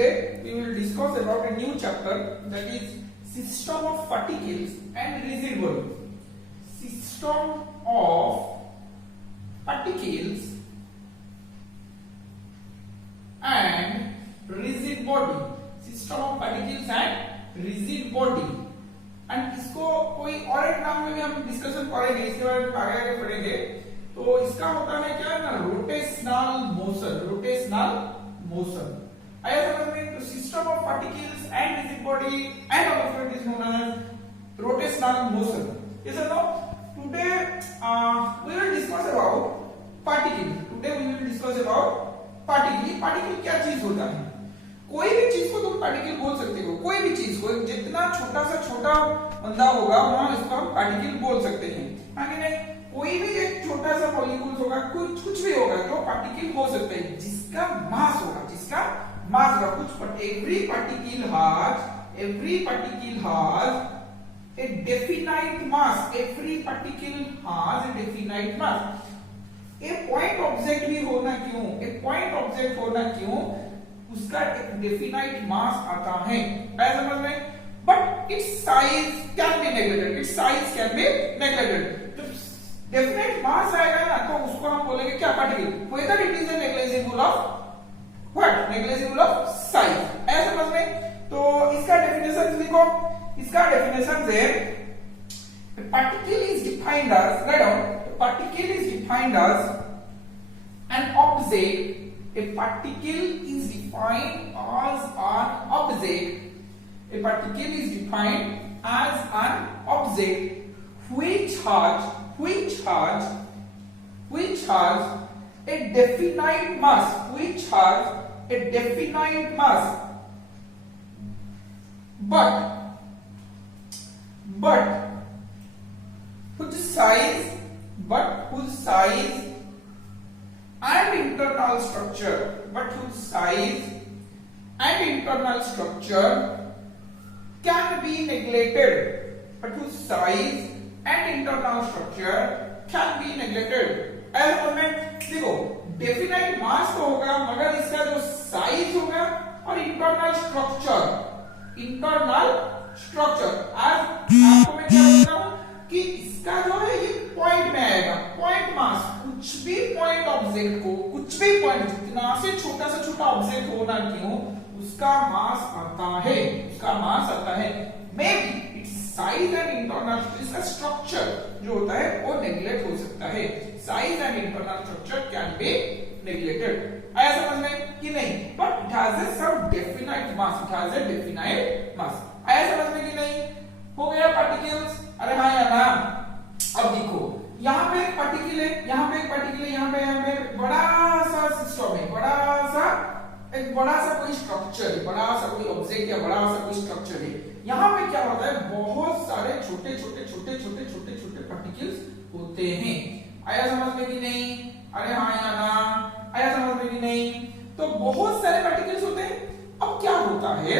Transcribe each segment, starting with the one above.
Today we will discuss about a new chapter, that is system of particles and rigid body. System of particles and rigid body. System of particles and rigid body. And इसको कोई और एक नाम में भी हम discussion करेंगे, इसके बारे में आगे पढ़ेंगे। तो इसका होता है क्या ना, रोटेशनल मोशन। रोटेशनल मोशन आया समझ में? तो system of particles and rigid body and of it is known as rotational motion. Yes और no? Today we will discuss about particle. Today we will discuss about particle. Particle क्या चीज होता है? कोई भी चीज को तुम पार्टिकल बोल सकते हो। कोई भी चीज को, जितना छोटा सा छोटा बंदा होगा वहां इसको हम पार्टिकल बोल सकते हैं। आगे नहीं, कोई भी एक छोटा सा मॉलिक्यूल होगा, कुछ भी होगा तो पार्टिकल बोल सकते हैं, जिसका मास होगा, जिसका मास होगा कुछ। But every particle has a definite mass. Every particle has a definite mass. A point object भी होना क्यों? ए पॉइंट ऑब्जेक्ट होना क्यों? उसका एक डेफिनाइट मास आता है, ऐसा समझ में? But it's size can be neglected. It's size can be neglected. तो डेफिनाइट मास आएगा ना, तो उसको हम बोलेंगे क्या? Particle. Whether it is a negligible of what? Negligible of size, ऐसा समझ में? तो इसका डेफिनेशन लिखो। इसका डेफिनेशन है particle is defined as, write down, particle is defined as an object. A particle is defined as an object. A particle is defined as an object which has a definite mass. Which has a definite mass. But whose size and internal structure, can be neglected. But whose size and internal structure can be neglected. ऐसा में देखो, definite मास तो होगा, मगर इसका जो size होगा और इंटरनल स्ट्रक्चर आज आपको मैं क्या बोल रहा हूं कि इसका जो है ये पॉइंट में आएगा। पॉइंट मास, कुछ भी पॉइंट ऑब्जेक्ट को, कुछ भी पॉइंट, जितना से छोटा ऑब्जेक्ट होना क्यों, उसका मास आता है, उसका मास आता है। May be its size and internal, इसका स्ट्रक्चर जो होता है वो नेग्लेक्ट हो सकता है। Size and internal structure can be neglected. आया समझ में कि नहीं? But it has a some definite mass. It has a definite mass. आया समझ में कि नहीं? हो गया पार्टिकल्स। अरे हाँ या ना? अब देखो, यहाँ पे एक पार्टिकल है, यहाँ पे एक पार्टिकल है, यहाँ पे बड़ा सा सिस्टम है, एक बड़ा सा कोई स्ट्रक्चर है, बड़ा सा कोई ऑब्जेक्ट या बड़ा सा कोई स्ट्रक्चर है। यहाँ पे क्या होता है? बहुत सारे छोटे छोटे पार्टिकल्स होते हैं। आया समझ में कि नहीं? अरे हाँ या ना? आया समझ में कि नहीं? तो बहुत सारे पार्टिकल्स होते हैं। अब क्या होता है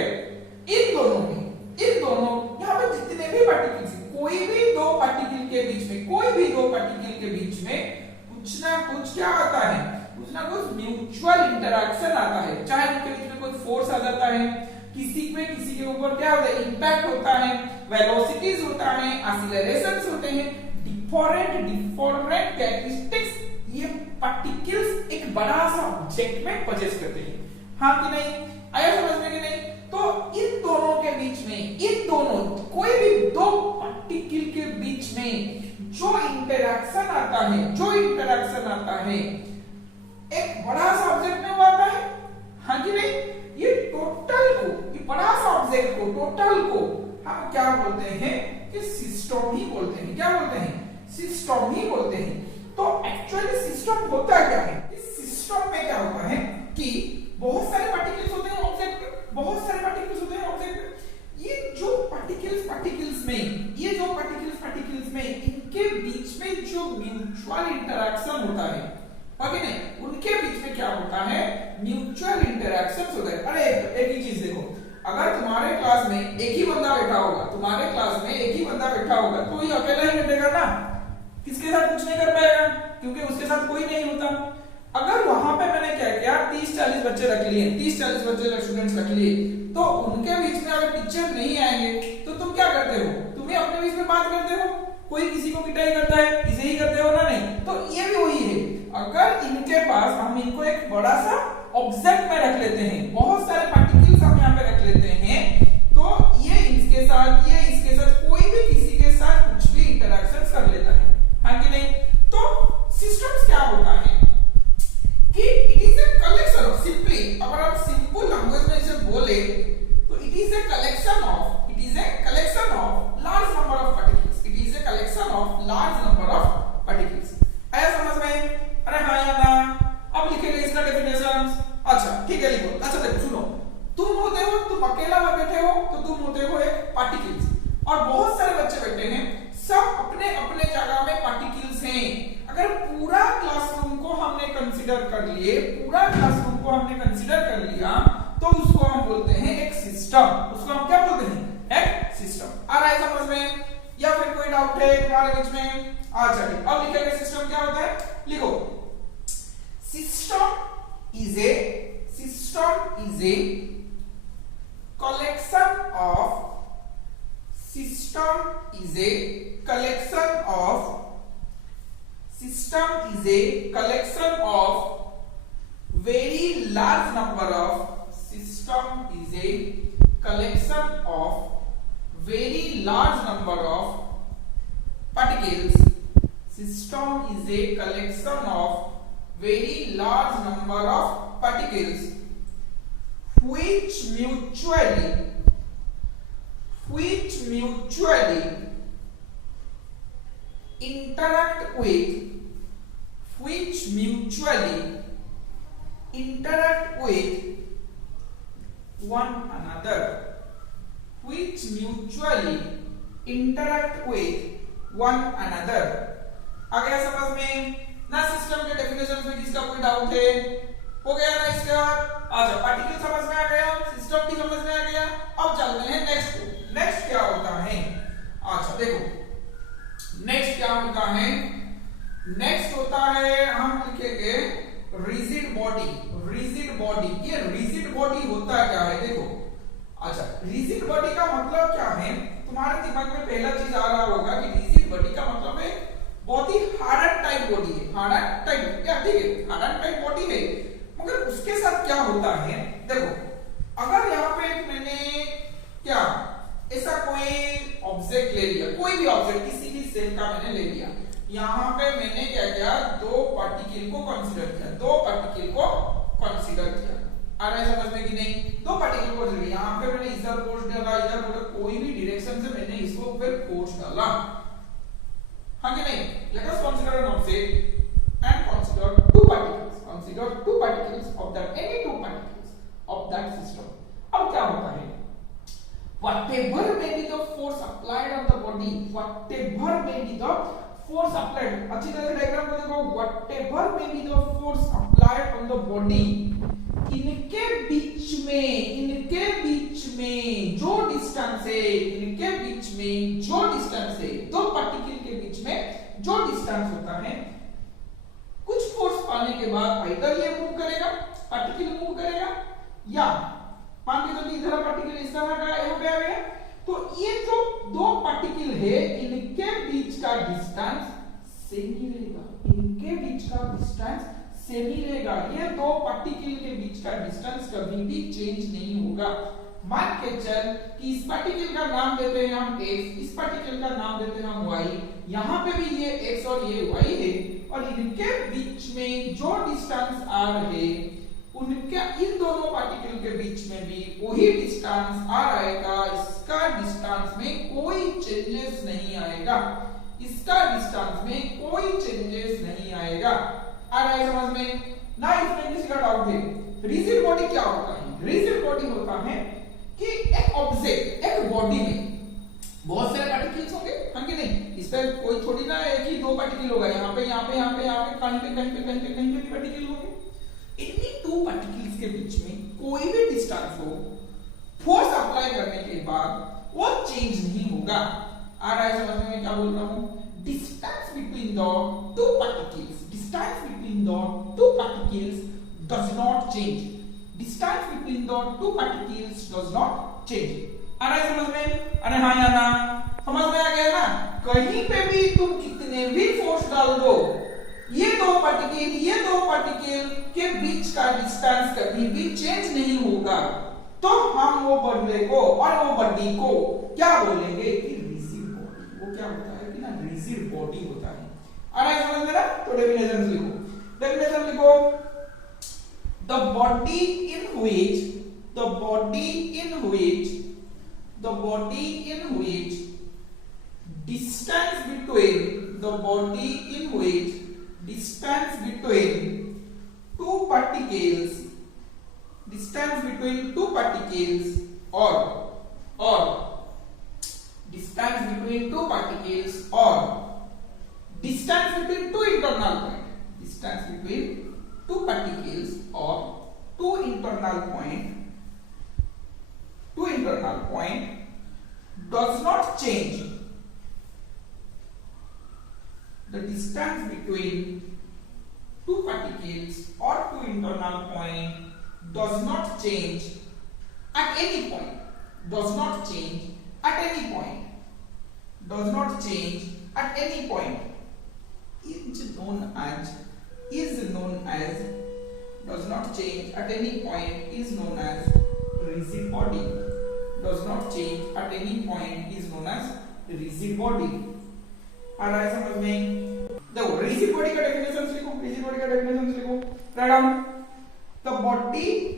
इन दोनों यहाँ पे जितने भी पार्टिकल्स, कोई भी दो पार्टिकल के बीच में कुछ ना कुछ क्या आता है? कुछ ना कुछ म्यूचुअल इंटरैक्शन आता है। चाहे उनके बीच में कोई फोर्स आ जाता है, किसी के ऊपर क्या होता है? इंपैक्ट होता है, वेलोसिटीज होता है, एक्सीलरेशंस होते हैं, डिफरेंट कैरेक्टरिस्टिक्स ये पार्टिकल्स एक बड़ा सा ऑब्जेक्ट में पोजेस करते हैं। हाँ कि नहीं? आया समझ में कि नहीं? तो इन दोनों के बीच में, कोई भी दो पार्टिकल के बीच में जो इंटरैक्शन आता है एक बड़ा सा ऑब्जेक्ट में वो आता है। हाँ कि नहीं? ये बड़ा सा ऑब्जेक्ट को, टोटल को हम क्या बोलते हैं? कि सिस्टम ही बोलते हैं। क्या बोलते हैं? सिस्टम ही बोलते हैं। तो एक्चुअली सिस्टम होता क्या है? इस सिस्टम में क्या होता है कि बहुत सारे पार्टिकल्स होते हैं ऑब्जेक्ट में, ये जो पार्टिकल्स में इनके बीच में जो म्यूचुअल इंटरैक्शन होता है, ओके नहीं, उनके बीच में क्या होता है? म्यूचुअल इंटरैक्शंस होता है। अरे एक ही चीज देखो, अगर तुम्हारे क्लास में एक ही बंदा बैठा होगा तो ये अकेला ही बैठेगा ना, किसके साथ कुछ नहीं कर पाएगा, क्योंकि उसके साथ कोई नहीं होता। अगर वहां पे मैंने क्या किया, 30-40 बच्चे रख लिए, 30-40 बच्चे स्टूडेंट्स रख लिए, तो उनके बीच में अगर टीचर नहीं आएंगे तो तुम क्या करते हो, तुम्हें अपने बीच में बात करते हो, कोई किसी को पिटाई करता है, इसे ही करते हो ना, नहीं। तो ये भी वही है, अगर इनके पास हम इनको एक बड़ा सा ऑब्जेक्ट में रख लेते हैं, बहुत सारे पार्टिकल्स हम यहाँ पे रख लेते हैं, तो ये इसके साथ, ये इसके साथ, कोई भी किसी के साथ कुछ भी इंटरेक्शंस कर लेता है, हाँ कि नहीं। तो सिस्टम्स क्या होता है कि it is a collection of, simply अगर आप सिंपल लैंग्वेज में इसे बोले तो it is a collection of large number of particles, it is a collection of large number of particles. आया समझ में? अरे हाँ या ना? अब लिखेंगे इसका डेफिनेशन। अच्छा ठीक है, लिखो। अच्छा देखो सुनो, तुम होते हो, तुम अकेला बैठे हो तो तुम होते हो एक पार्टिकल्स, और बहुत सारे बच्चे बैठे हैं, सब अपने अपने जगह में पार्टिकल्स हैं। अगर पूरा क्लासरूम को हमने कंसीडर कर लिए, पूरा क्लासरूम को हमने कंसीडर कर लिया, तो उसको हम बोलते हैं एक सिस्टम। उसको हम क्या बोलते हैं? एक सिस्टम। आ रहा है समझ में, या फिर कोई डाउट है तुम्हारे बीच में? अच्छा ठीक, अब लिखेंगे सिस्टम क्या होता है, लिखो। System is a collection of very large number of particles. System is a collection of very large number of particles which mutually interact with one another, आ गया समझ में ना? सिस्टम के डेफिनेशन में किसका कोई डाउट है? हो गया ना इसके बाद? अच्छा, पार्टिकल समझ में आ गया, सिस्टम भी समझ में आ गया। अब चलते हैं नेक्स्ट को। नेक्स्ट क्या होता है? अच्छा देखो, नेक्स्ट क्या होता है? नेक्स्ट होता है, हम लिखेंगे रिजिड बॉडी। ये रिजिड बॉडी होता क्या है? देखो, अच्छा रिजिड बॉडी का मतलब क्या है? तुम्हारे दिमाग में पहला चीज आ रहा होगा कि रिजिड बॉडी का मतलब है बहुत ही हार्ड टाइप बॉडी है, हार्ड टाइप, क्या ठीक है, हार्ड टाइप बॉडी है। मगर उसके साथ क्या होता है, देखो अगर यहाँ पे मैंने क्या ऐसा कोई ऑब्जेक्ट ले लिया, कोई भी ऑब्जेक्ट किसी भी सेल का मैंने ले लिया, यहाँ पे मैंने क्या किया, दो पार्टिकल को कंसीडर किया। आ रहा है समझ में कि नहीं? दो पार्टिकल को ले, यहाँ पे मैंने इधर फोर्स डाला, इधर फोर्स, कोई भी डायरेक्शन से मैंने इसको फिर फोर्स डाला, हाँ कि नहीं? Let us consider an object and consider two particles of that, any two particles of that system. अब क्या होता है? Whatever may be the force applied on the body, अच्छी तरह से डायग्राम को देखो। Whatever may be the force applied on the body, इनके बीच में जो डिस्टेंस है, दो पार्टिकल के बीच में जो डिस्टेंस होता है, कुछ फोर्स पाने के बाद आइदर ये मूव करेगा, पार्टिकल मूव करेगा, या मान के चलिए इधर पार्टिकल इस तरह का यहाँ पे आ गया, तो ये जो दो पार्टिकल है इनके बीच का डिस्टेंस सेम ही रहेगा। ये दो पार्टिकल के बीच का डिस्टेंस कभी भी चेंज नहीं होगा। मान के चल कि इस पार्टिकल का नाम देते हैं हम x, इस पार्टिकल का नाम देते हैं हम y, यहाँ पे भी ये x और ये y है, और इनके बीच में जो डिस्टेंस r है, उनके इन दोनों पार्टिकल के बीच में भी वही डिस्टेंस r आएगा। इसका डिस्टेंस में कोई चेंजेस नहीं आएगा, आ रहा है समझ में ना? इसमें किसी का डाउट है? रिजिड बॉडी क्या होता है? रिजिड बॉडी होता है कि एक ऑब्जेक्ट, एक बॉडी में बहुत सारे पार्टिकल्स होंगे, हाँ कि नहीं? इस पे कोई थोड़ी ना एक ही दो पार्टिकल होगा, यहाँ पे कहीं भी पार्टिकल होंगे। इन्हीं टू पार्टिकल्स के बीच में कोई भी डिस्टेंस हो, फोर्स अप्लाई करने के बाद वो चेंज नहीं होगा। आ रहा है समझ में क्या बोल रहा हूँ? Distance between the two particles does not change. Distance between the two particles does not change. आ रहा है समझ में? अरे हाँ या ना? समझ में आ गया ना? कहीं पे भी तुम कितने भी फोर्स डाल दो, ये दो पार्टिकल के बीच का डिस्टेंस कभी भी चेंज नहीं होगा। तो हम वो बॉडी को और वो बॉडी को क्या बोलेंगे कि रिजिड बॉडी। वो क्या होता है कि ना रिजिड बॉडी होता है। आ रहा है समझ में ना? तो डेफिनेशन लिखो the body in which distance between two particles or distance between two particles or distance between two internal point does not change. The distance between two particles or two internal point does not change at any point. Is known as does not change at any point is known as rigid body. Does not change at any point is known as rigid body. आ रहा है समझ में? देखो rigid body का definition लिखो। Write down the body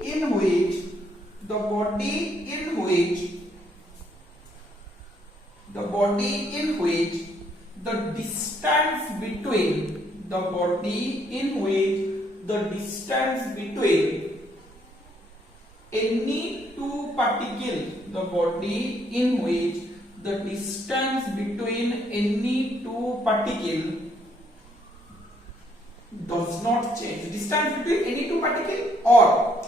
in which the distance between any two particle does not change. Distance between any two particle or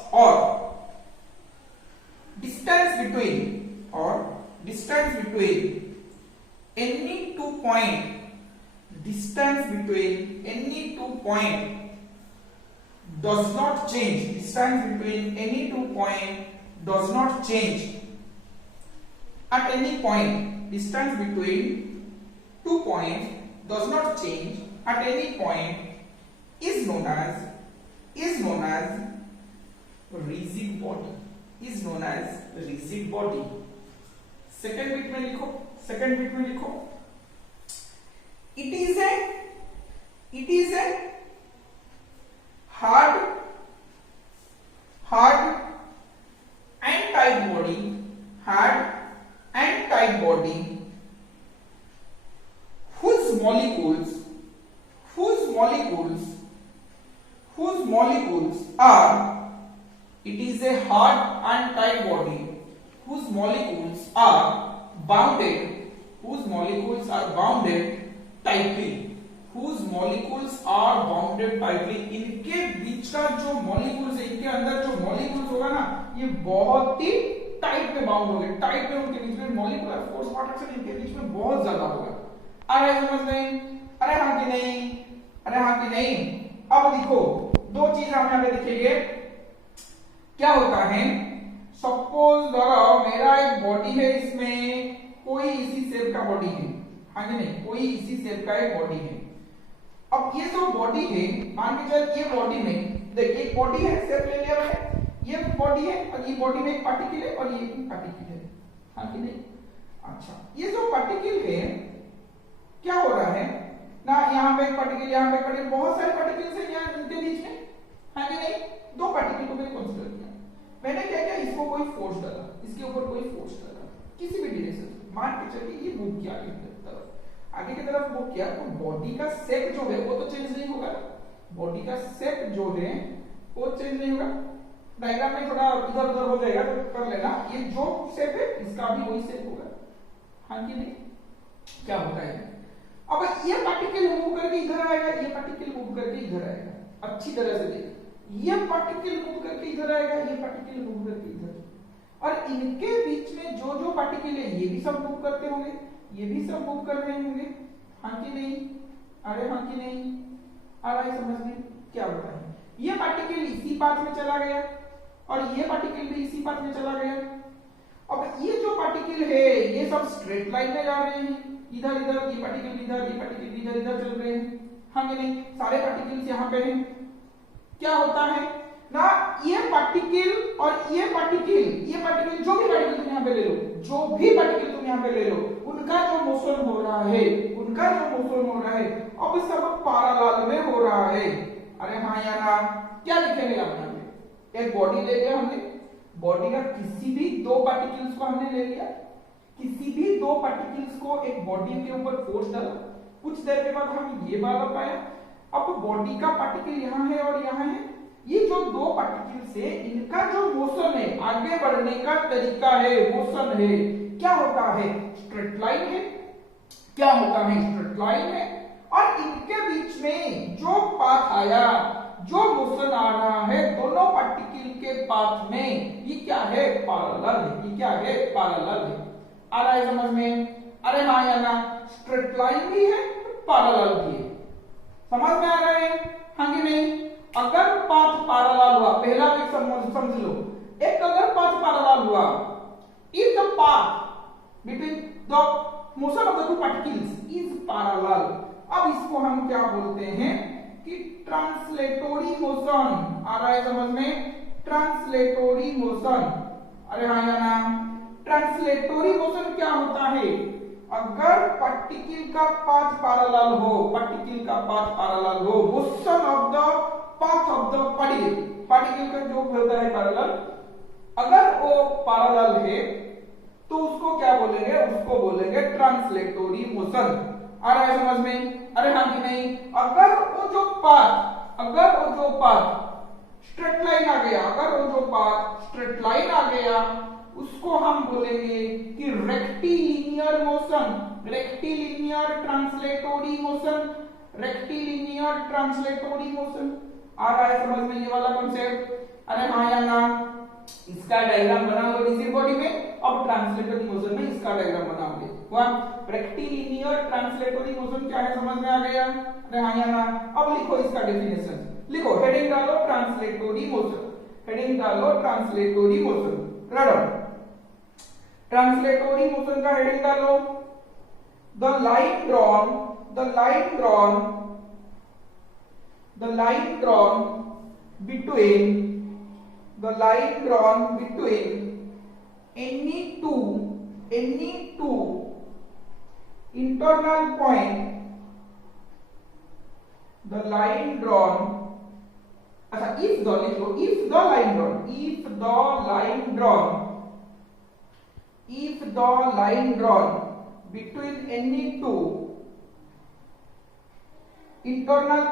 distance between any two point does not change. Distance between any two point does not change at any point. Distance between two points does not change at any point is known as rigid body. Second bit में लिखो it is a hard and tight body whose molecules are it is a hard and tight body whose molecules are bounded tightly. इनके बीच का जो molecules है, इनके अंदर जो molecules होगा ना, ये बहुत ही टाइट में बाउंड होंगे। टाइट में उनके बीच में मॉलिक्यूलर फोर्स अट्रैक्शन इनके बीच में बहुत ज्यादा होगा। आ रहा है समझ में? अरे हाँ कि नहीं? अब देखो दो चीज हम यहाँ पे दिखेंगे। क्या होता है, सपोज धरो मेरा एक बॉडी है, इसमें कोई इसी शेप का बॉडी है, हाँ कि नहीं? कोई इसी शेप का एक बॉडी है। अब ये जो बॉडी है, मान के चल ये बॉडी में देखिए एक बॉडी है, शेप ले लिया मैंने, ये बॉडी है और ये बॉडी में एक पार्टिकल है और ये एक पार्टिकल है, हाँ कि नहीं? अच्छा, ये जो पार्टिकल है क्या हो रहा है ना, यहाँ पे एक पार्टिकल, यहाँ पे एक पार्टिकल, बहुत सारे पार्टिकल्स हैं यहाँ इनके बीच में, हाँ कि नहीं? दो पार्टिकल को मैंने कंसीडर किया। मैंने क्या किया, इसको कोई फोर्स डाला, इसके ऊपर कोई फोर्स डाला, किसी भी डायरेक्शन से, मान के चलिए ये मूव किया आगे की तरफ मूव किया, तो बॉडी का शेप जो है वो तो चेंज नहीं होगा। बॉडी का शेप जो है वो चेंज नहीं होगा। डायग्राम में थोड़ा इधर उधर हो जाएगा तो कर लेना। ये जो शेप है इसका भी वही शेप होगा, हाँ कि नहीं? क्या होता है, अब ये पार्टिकल मूव करके इधर आएगा, ये पार्टिकल मूव करके इधर आएगा। अच्छी तरह से देख, ये पार्टिकल मूव करके इधर आएगा, ये पार्टिकल मूव करके इधर, और इनके बीच में जो जो पार्टिकल है ये भी सब मूव करते होंगे, ये भी सब मूव कर रहे होंगे, हाँ कि नहीं? अरे हाँ कि नहीं? आ रहा है समझ में? क्या होता है, ये पार्टिकल इसी पाथ में चला गया और ये पार्टिकल भी इसी पाथ में चला गया। अब ये जो पार्टिकल है ये सब स्ट्रेट लाइन में जा रहे हैं, इधर इधर, ये पार्टिकल इधर, ये पार्टिकल इधर इधर चल रहे हैं, हाँ कि नहीं? सारे पार्टिकल्स यहाँ पे हैं। क्या होता है ना, ये पार्टिकल और ये पार्टिकल जो भी पार्टिकल तुम यहाँ पे ले लो, जो भी पार्टिकल तुम यहाँ पे ले लो, उनका जो मोशन हो रहा है, अब सब पैरेलल में हो रहा है। अरे हाँ या ना? क्या लिखेंगे आप यहाँ पे? एक बॉडी ले लिया हमने, बॉडी का किसी भी दो पार्टिकल्स को हमने ले लिया, किसी भी दो पार्टिकल्स को एक बॉडी के ऊपर फोर्स डाला, कुछ देर के बाद हम ये वाला पाया। अब बॉडी का पार्टिकल यहाँ है और यहाँ है, ये जो दो पार्टिकल्स है इनका जो मोशन है, आगे बढ़ने का तरीका है, मोशन है, क्या होता है? स्ट्रेट लाइन है। क्या होता है? स्ट्रेट लाइन है। और इनके बीच में जो पाथ आया, जो मोशन आ रहा है दोनों पार्टिकल के पाथ में, ये क्या है? पैरेलल है। ये क्या है? पैरेलल है। आ रहा है समझ में? अरे हाँ या ना? स्ट्रेट लाइन भी है, पैरेलल भी है। समझ में आ रहा है? हाँ कि नहीं? अगर पाथ पैरेलल हुआ, पहला भी समझ लो, एक अगर पाथ पैरेलल हुआ, if the path between the motion of the two particles is parallel, अब इसको हम क्या बोलते हैं कि ट्रांसलेटोरी मोशन। आ रहा है समझ में? ट्रांसलेटोरी मोशन। अरे हाँ या ना? ट्रांसलेटोरी मोशन क्या होता है? अगर पार्टिकल का पाथ पैरेलल हो, motion of the path of the particle का जो होता है पैरेलल, अगर वो पैरेलल है तो उसको क्या बोलेंगे? उसको बोलेंगे ट्रांसलेटोरी मोशन। आ रहा है समझ में? अरे हाँ कि नहीं? अगर वो जो पाथ स्ट्रेट लाइन आ गया, उसको हम बोलेंगे कि रेक्टिलिनियर मोशन, रेक्टिलिनियर ट्रांसलेटोरी मोशन। आ रहा है समझ में ये वाला कॉन्सेप्ट? अरे हाँ या ना? इसका डायग्राम बना लो इसी बॉडी में, अब ट्रांसलेटोरी मोशन में इसका डायग्राम बनाओगे। हुआ? रेक्टिलिनियर ट्रांसलेटोरी मोशन क्या है समझ में आ गया? अरे हाँ या ना? अब लिखो इसका डेफिनेशन, लिखो, हेडिंग डालो ट्रांसलेटोरी मोशन, रड़ो ट्रांसलेटोरी मोशन का हेडिंग डालो। The line between any two internal point, the line drawn, अच्छा if the लिख लो, if the line drawn between any two internal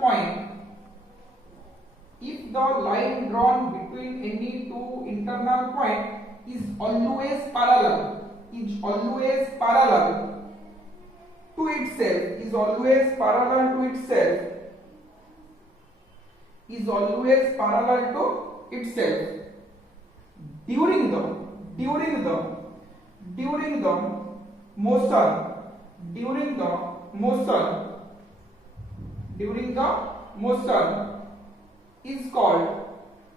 point, if the line drawn between any two internal point is always parallel to itself,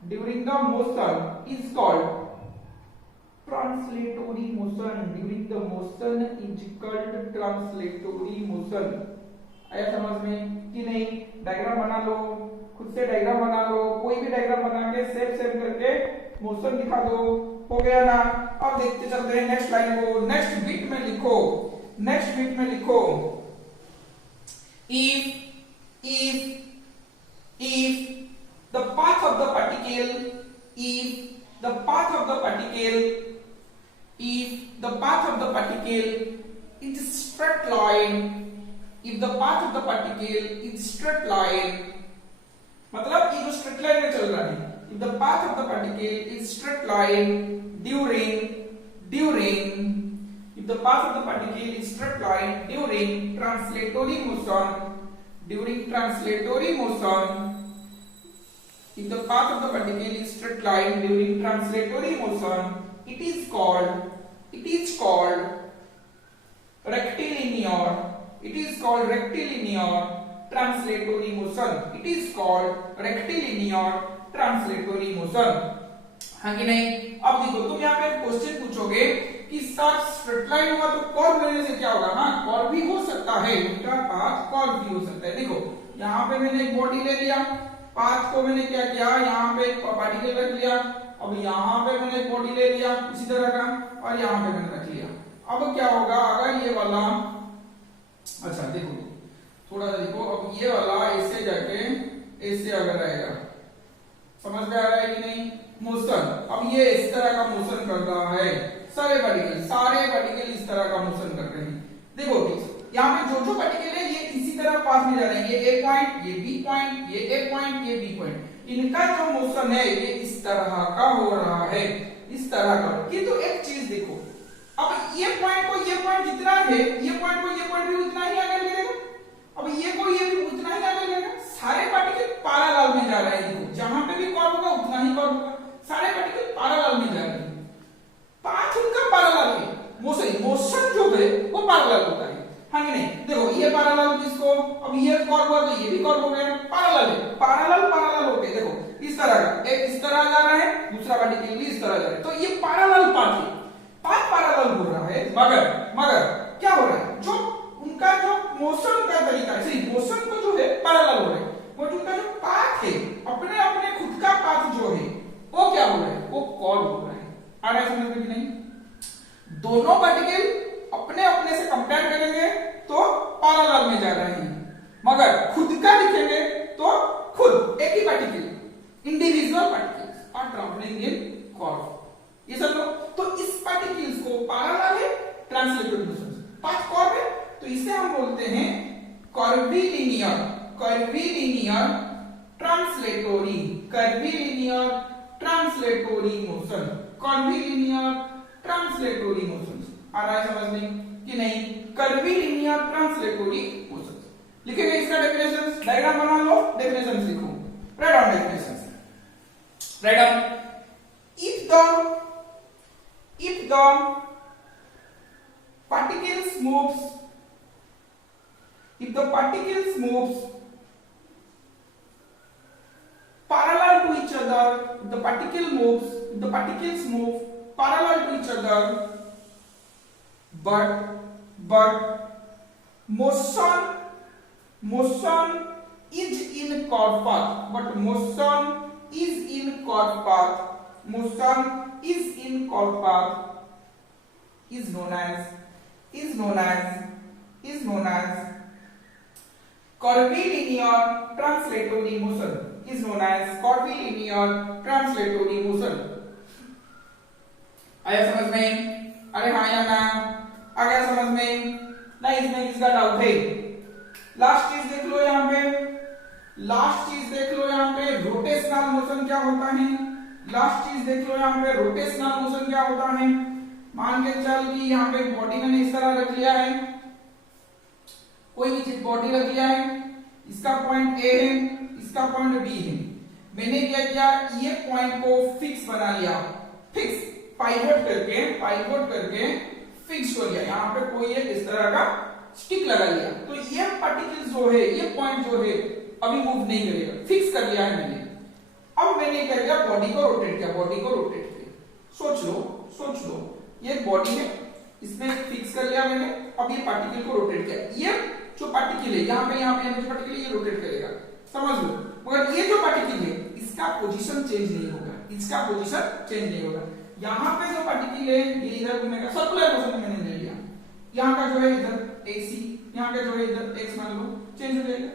during the motion is called translatory motion. During the motion is called translatory motion. आया समझ में कि नहीं? Diagram बना लो, खुद से diagram बना लो, कोई भी डायग्राम बना के सेव करके मोशन दिखा दो। हो गया ना? अब देखते चलते हैं नेक्स्ट लाइन को। नेक्स्ट बिट में लिखो if the path of the particle is straight line, मतलब ये जो स्ट्रेट लाइन में चल रहा है, if the path of the particle is straight line during translatory motion, it is called rectilinear translatory motion, it is called rectilinear translatory motion. हाँ कि नहीं? अब देखो तुम यहाँ पे क्वेश्चन पूछोगे कि सर स्ट्रेट लाइन होगा तो कर्व लेने से क्या होगा? हाँ, कर्व भी हो सकता है, उनका पाथ कर्व भी हो सकता है। देखो यहाँ पे मैंने एक बॉडी ले लिया, पाथ को मैंने क्या किया, यहाँ पे एक पार्टिकल रख लिया, अब यहाँ पे मैंने एक बॉडी ले लिया इसी तरह का और यहाँ पे मैंने रख लिया। अब क्या होगा अगर ये वाला, अच्छा देखो थोड़ा सा देखो, अब ये वाला ऐसे जाके ऐसे अगर आएगा, समझ में आ रहा है कि नहीं? मोशन, अब ये इस तरह का मोशन कर रहा है, सारे पार्टिकल इस तरह का मोशन कर रहे हैं। देखो यहाँ पे जो पार्टिकल है ये इसी तरह पास में जा रहे हैं, ये ए पॉइंट, ये बी पॉइंट, ये ए पॉइंट, ये बी पॉइंट, इनका जो मोशन है ये इस तरह का हो रहा है, इस तरह का। किंतु एक चीज देखो, अब ये पॉइंट को ये पॉइंट जितना है, ये पॉइंट को ये पॉइंट भी उतना ही आगे ले लेगा, अब ये को ये भी उतना ही आगे लेगा। सारे पार्टिकल पैरेलल में जा रहे हैं, देखो जहां पे भी कर्व होगा उतना ही कर्व होगा, सारे पार्टिकल पैरेलल में जा रहे हैं, पाथ उनका पैरेलल है, मोशन जो है वो पैरेलल होता है। हाँ कि नहीं? देखो ये पैरेलल इसको, अब ये कर्व हुआ तो ये भी कर्व हो गया, पैरेलल है, पैरेलल होके देखो इस तरह का, एक इस तरह जा रहा है, दूसरा पार्टिकल भी इस तरह जा रहा है, तो ये पैरेलल पाथ है, पाथ पैरेलल हो रहा है। मगर क्या हो रहा है, जो उनका जो मोशन का तरीका है, मोशन को जो है पैरेलल हो रहा है, बट उनका जो पाथ है, अपने अपने खुद का पाथ जो है वो क्या हो रहा है, वो कर्व हो रहा है। आ रहा है समझ में कि नहीं? दोनों पार्टिकल अपने अपने से कंपेयर करेंगे तो पैरेलल में जा रहे हैं, मगर खुद का लिखेंगे तो खुद एक ही particle, individual particles are travelling in curve. ये सब लोग तो इस पार्टिकल्स को पैरेलल है, ट्रांसलेटरी मोशन, पाथ कर्व है, तो इसे हम बोलते हैं curvilinear translatory motion, curvilinear translatory motion. आ रहा है समझ में कि नहीं? कर्वीलिनियर ट्रांसलेटरी मोशन लिखेंगे, इसका डेफिनेशन डायग्राम बना लो, डेफिनेशन लिखो, write down definition, write down. if the particles moves parallel to each other, if the particles move parallel to each other, but motion is in curve path, is known as curvilinear translatory motion, आया समझ में? अरे हाँ या ना? आ गया समझ में? नहीं इसमें किसका डाउट है? लास्ट चीज देख लो यहाँ पे, रोटेशनल मोशन क्या होता है? रोटेशनल मोशन क्या होता है? मान के चल कि यहाँ पे बॉडी मैंने इस तरह रख लिया है, कोई भी चीज बॉडी रख लिया है, इसका पॉइंट ए है, इसका पॉइंट बी है, मैंने क्या किया, ये पॉइंट को फिक्स बना लिया, फिक्स पाइवोट करके फिक्स कर लिया, यहाँ पे कोई एक इस तरह का स्टिक लगा लिया, तो ये पार्टिकल जो है, ये पॉइंट जो है अभी मूव नहीं करेगा, फिक्स कर लिया है मैंने। अब मैंने क्या किया, बॉडी को रोटेट किया, सोच लो ये बॉडी है, इसमें फिक्स कर लिया मैंने, अब ये पार्टिकल को रोटेट किया, ये जो पार्टिकल है यहाँ पे जो पार्टिकल है ये रोटेट करेगा, समझ लो, मगर ये जो पार्टिकल है इसका पोजीशन चेंज नहीं होगा, यहाँ पे जो पार्टिकल है ये इधर घूमेगा, सर्कुलर मोशन में मैंने ले लिया, यहाँ का जो है इधर AC, यहाँ का जो है इधर X मान लो, चेंज हो जाएगा,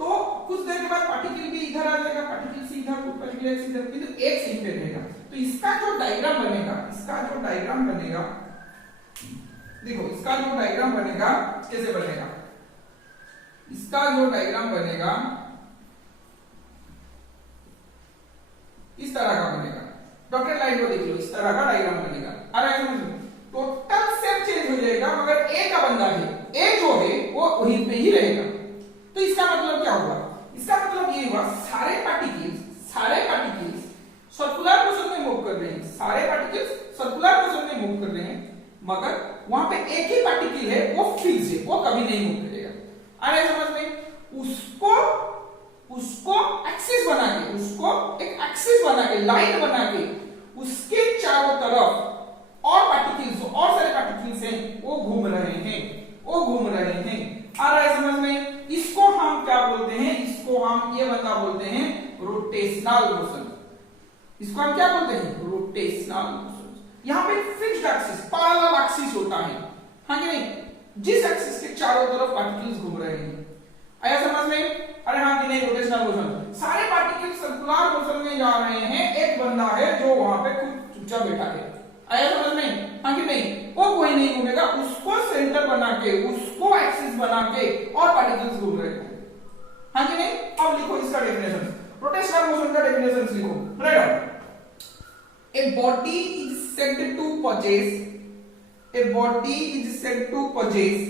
तो कुछ देर के बाद पार्टिकल भी इधर आ जाएगा, पार्टिकल से इधर, पार्टिकल X इधर, किंतु X यहीं पे रहेगा। तो इसका जो डायग्राम बनेगा, देखो इसका जो डायग्राम बनेगा कैसे बनेगा, इसका जो डायग्राम बनेगा इस तरह का बनेगा, डॉटेड लाइन को देख लो, इस तरह का डायग्राम बनेगा। अरे टोटल सेम चेंज हो जाएगा, मगर ए का बंदा है, ए जो है वो वहीं पे ही रहेगा। तो इसका मतलब क्या हुआ, इसका मतलब ये हुआ सारे पार्टिकल्स सर्कुलर मोशन में मूव कर रहे हैं, मगर वहां पे एक ही पार्टिकल है वो फिक्स है, वो कभी नहीं मूव करेगा। आ रहा है समझ में? उस के, उसको एक एक्सिस बना के, लाइन बना के उसके चारों तरफ और पार्टिकल्स, जो और सारे पार्टिकल्स हैं वो घूम रहे हैं, वो घूम रहे हैं। आ रहा है समझ में? इसको हम क्या बोलते हैं? इसको हम ये बंदा बोलते हैं रोटेशनल मोशन। इसको हम क्या बोलते हैं? Rotational motion. यहाँ पे फिक्स्ड एक्सिस, पैरेलल एक्सिस होता है, हाँ कि नहीं? जिस एक्सिस के चारों तरफ पार्टिकल्स घूम रहे हैं। आया समझ में? अरे हाँ कि नहीं? रोटेशनल मोशन, सारे पार्टिकल्स सर्कुलर मोशन में जा रहे हैं, एक बंदा है जो वहां पे खुद चुपचाप बैठा है। आया समझ में? हाँ कि नहीं? वो कोई नहीं घूमेगा, उसको सेंटर बना के, उसको एक्सिस बना के और पार्टिकल्स घूम रहे हैं, हाँ कि नहीं? अब लिखो इसका डेफिनेशन, रोटेशनल मोशन का डेफिनेशन लिखो। Write down. A body is said to possess, a body is said to possess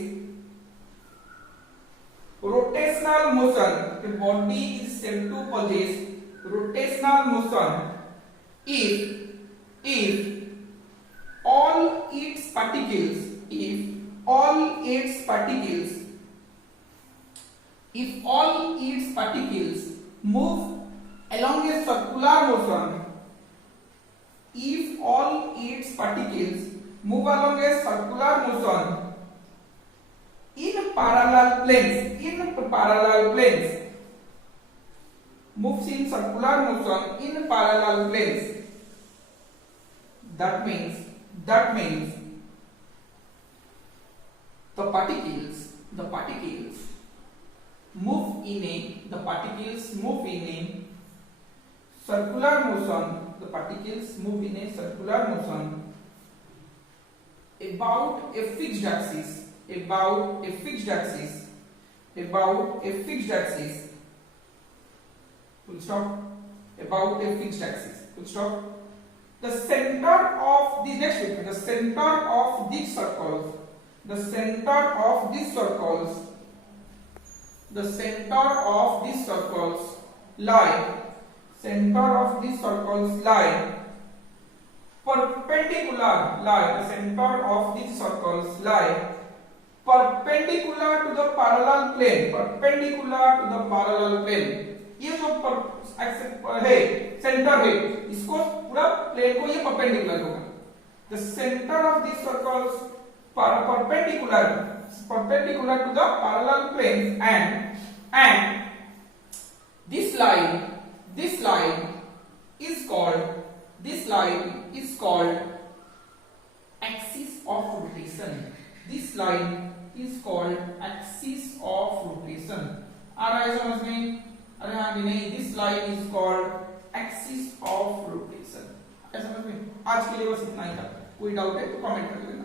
rotational motion. A body is said to possess rotational motion if all its particles, if all its particles, if all its particles move along a circular motion, if all its particles move along a circular motion in parallel planes, moves in circular motion in parallel planes, that means the particles move in a circular motion, the particles move in a circular motion about a fixed axis, full stop, about a fixed axis, full stop. The center of the next statement, the center of these circles, the center of these circles, the center of these circles lie, center of these circles lie perpendicular, lie, the center of these circles lie perpendicular to the parallel plane, perpendicular to the parallel plane. ये जो है centre है, इसको पूरा plane को ये perpendicular होगा. The center of these circles perpendicular to the parallel planes, and this line is called axis of rotation. This line is called axis of rotation. आ रहा है समझ में? अरे हाँ कि नहीं? This line is called axis of rotation. समझ में? आज के लिए बस इतना ही था. कोई डाउट है तो कमेंट कर लेना.